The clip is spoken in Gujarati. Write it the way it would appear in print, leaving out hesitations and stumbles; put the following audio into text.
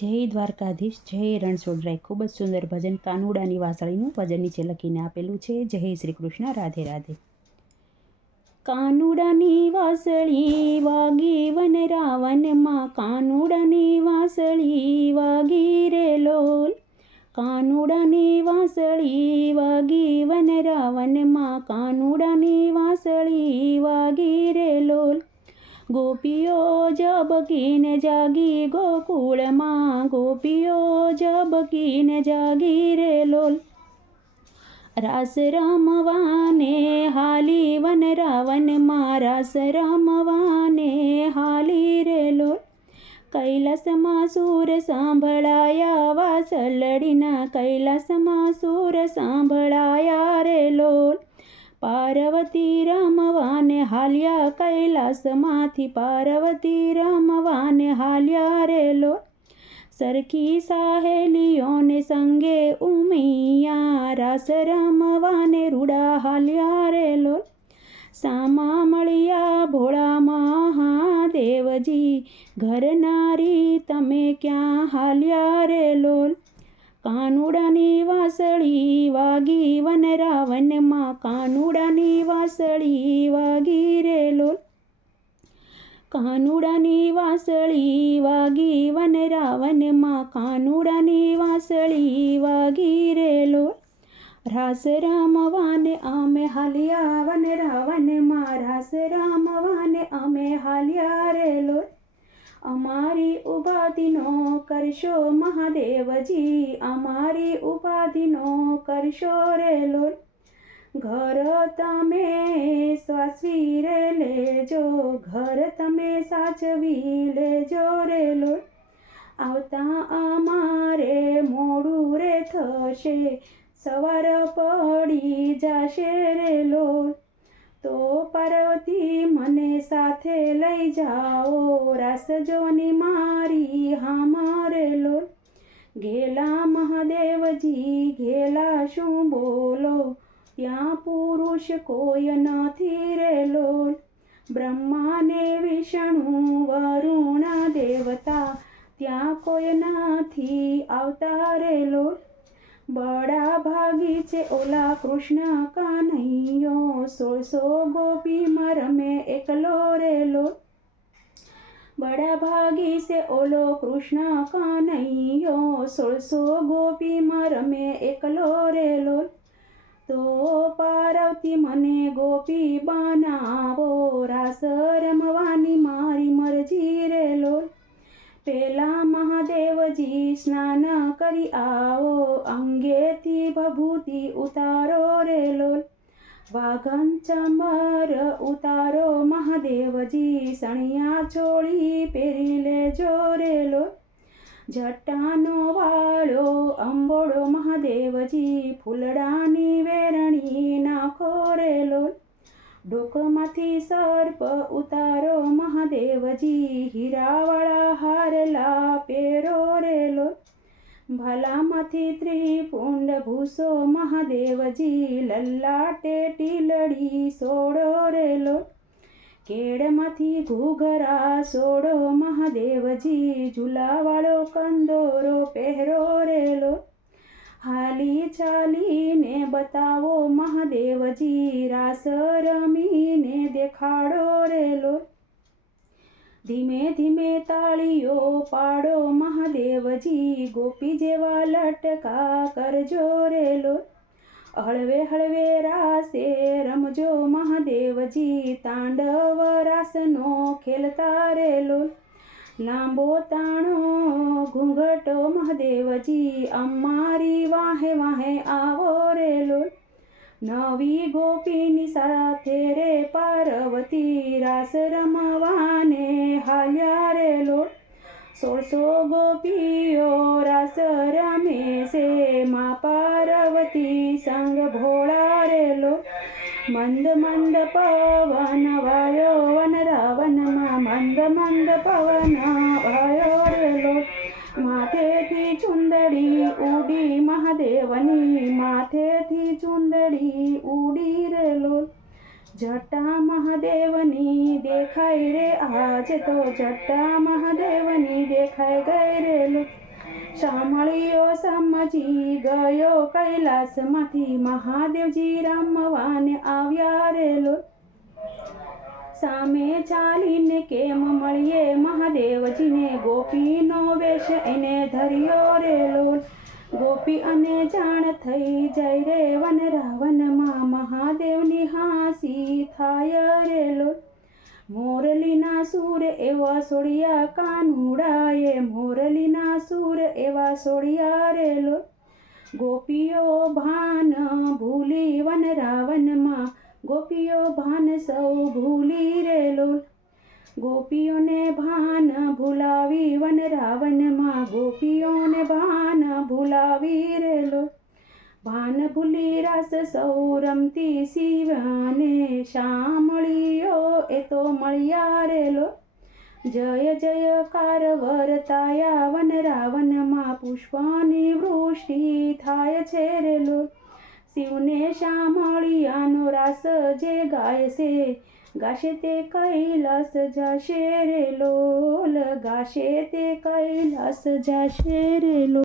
જય દ્વારકાધીશ, જય રણછોડરાય. ખૂબ જ સુંદર ભજન કાનુડાની વાસળીનું ભજન નીચે લખીને આપેલું છે. જય શ્રી કૃષ્ણ, રાધે રાધે. કાનુડાની વાસળી વાગી વન રાવનમાં, કાનુડાની વાસળી વાગી રે લોલ. કાનુડાની વાસળી વાગી વન રાવનમાં, કાનુડાની વાસળી વાગી રે લોલ. ગોપીઓ જબકીને જાગી ગોકુળમાં, ગોપીઓ જબકીને જાગી રે લોલ. રાસ રમવાને હાલી વન રાવનમાં, રાસ રમવાને હાલી રે લોલ. કૈલાસમાં સૂર સાંભળાયા વાસળડીના, કૈલાસમાં સૂર સાંભળાયા રે લોલ. પાર્વતી રમવાને હાલ્યા કૈલાસમાંથી, પાર્વતી રમવાને હાલ્યા રે લોલ. સરખી સાહેલીઓને સંગે ઉમિયા, રાસ રમવાને રૂડા હાલ્યા રે લોલ. સામા મળ્યા ભોળા મહાદેવજી, ઘર નારી તમે ક્યાં હાલ્યા રે લોલ. કાનુડાની વાસળી વાગી વન રાવનમાં, કાનુડાની વાસળી વાગી રે લોલ. કાનુડાની વાસળી વાગી વન રાવનમાં, કાનુડાની વાસળી વાગી રે લોલ. રાસ રમવાને અમે હાલ્યા વન રાવનમાં, રાસ રમવાને અમે હાલ્યા રે લોલ. અમારી ઉપાધિનો કરશો મહાદેવજી, અમારી ઉપાધિનો કરશો રે લોલ. ઘર તમે સાચવી રે લેજો, ઘર તમે સાચવી લેજો રે લોલ. આવતા અમારે મોડું રે થશે, સવાર પડી જાશે રે લોલ. તો પાર્વતી મને સાથે લઈ જાઓ, રાસ જોની મારી હામા રે લોલ. ઘેલા મહાદેવજી ઘેલા શું બોલો, ત્યાં પુરુષ કોઈ નથી રે લોલ. બ્રહ્મા ને વિષ્ણુ વરુણ દેવતા, ત્યાં કોઈ નથી આવતા રે લોલ. બડા ભાગી છે ઓલા કૃષ્ણ કાનૈયો, 1600 ગોપીમાં રમે એકલો રે લોલ. બડા ભાગી છે ઓલો કૃષ્ણ કાનૈયો, 1600 ગોપીમાં રમે એકલો રે લોલ. તો પાર્વતી મને ગોપી બનાવો, રાસ રમવાની મારી મરજી રે લોલ. પેલા મહાદેવજી સ્નાન કરી આવો, અંગેથી ભભૂતિ ઉતારો રે લોલ. વાઘન ચમર ઉતારો મહાદેવજી, સણિયા ચોળી પહેરી લેજો રે લોલ. જટાનો વાળો અંબોડો મહાદેવજી, ફૂલડાની વેરણી નાખો રે લોલ. ડોકમાંથી સર્પ ઉતારો મહાદેવજી, હીરાવાળા હારલા પહેરો રે લોલ. ભાલામાંથી ત્રિપુંડ ભૂસો મહાદેવજી, લલાટે ટીલડી સોડો રે લોલ. કેળમાંથી ઘૂઘરા સોડો મહાદેવજી, ઝૂલાવાળો કંદોરો પહેરો રે લોલ. હાલી ચાલીને બતાવો મહાદેવજી, રાસ રમીને દેખાડો રે લોલ. ધીમે ધીમે તાળીઓ પાડો મહાદેવજી, ગોપી જેવા લટકા કરજો રે લોલ. હળવે હળવે રાસે રમજો મહાદેવજી, તાંડવ રાસનો ખેલતા રે લોલ. લાંબો તાણો ઘૂંઘટો મહાદેવજી, અમારી વાહે વાહે આવો રે લોલ. નવી ગોપીની સાથે રે પાર્વતી, રાસ રમવાને હાલ્યા રે લોલ. 1600 ગોપીઓ રાસ રમે છે, મા પાર્વતી સંગ ભોળા રે લોલ. મંદ મંદ પવન વાયો વન રાવનમાં, મંદ મંદ પવન વાયો રે લોલ. માથેથી ચુંદડી ઉડી મહાદેવની, માથેથી ચુંદડી ઉડી રે લોલ. જટા મહાદેવની દેખાય રે આજ તો, જટા મહાદેવની દેખાય ગઈ રે લોલ. શામળિયો સમજી ગયો કૈલાસમાંથી મહાદેવજી રમવાને આવ્યા રે લોલ. સામે ચાલીને કેમ મળીએ મહાદેવજીને, ગોપીનો વેશ એને ધર્યો રે લોલ. ગોપી અને જાણ થઈ જાય રે વન રાવનમાં, મહાદેવની હાંસી થાય રે લોલ. મોરલીના સૂર એવા સોળિયા કાનુડાએ, મોરલીના સૂર એવા સોળિયા રે લોલ. ગોપીઓ ભાન ભૂલી વન રાવનમાં, ગોપીઓ ભાન સૌ ભૂલી રે લોલ. ગોપીઓને ભાન ભૂલાવી વન રાવનમાં, ગોપીઓને ભાન ભૂલાવી રે લોલ. ભાન ભૂલી રાસ સૌ રમતી શિવાને, શામળિયો એ તો મળ્યા રે લોલ. જય જયકાર વરતાયા વન રાવનમાં, પુષ્પની વૃષ્ટિ થાય છે રે લોલ. શિવને શામળિયાનો રાસ જે ગાય છે, ગાશે તે કૈલાસ જાશે રે લોલ, ગાશે તે કૈલાસ જાશે રે લોલ.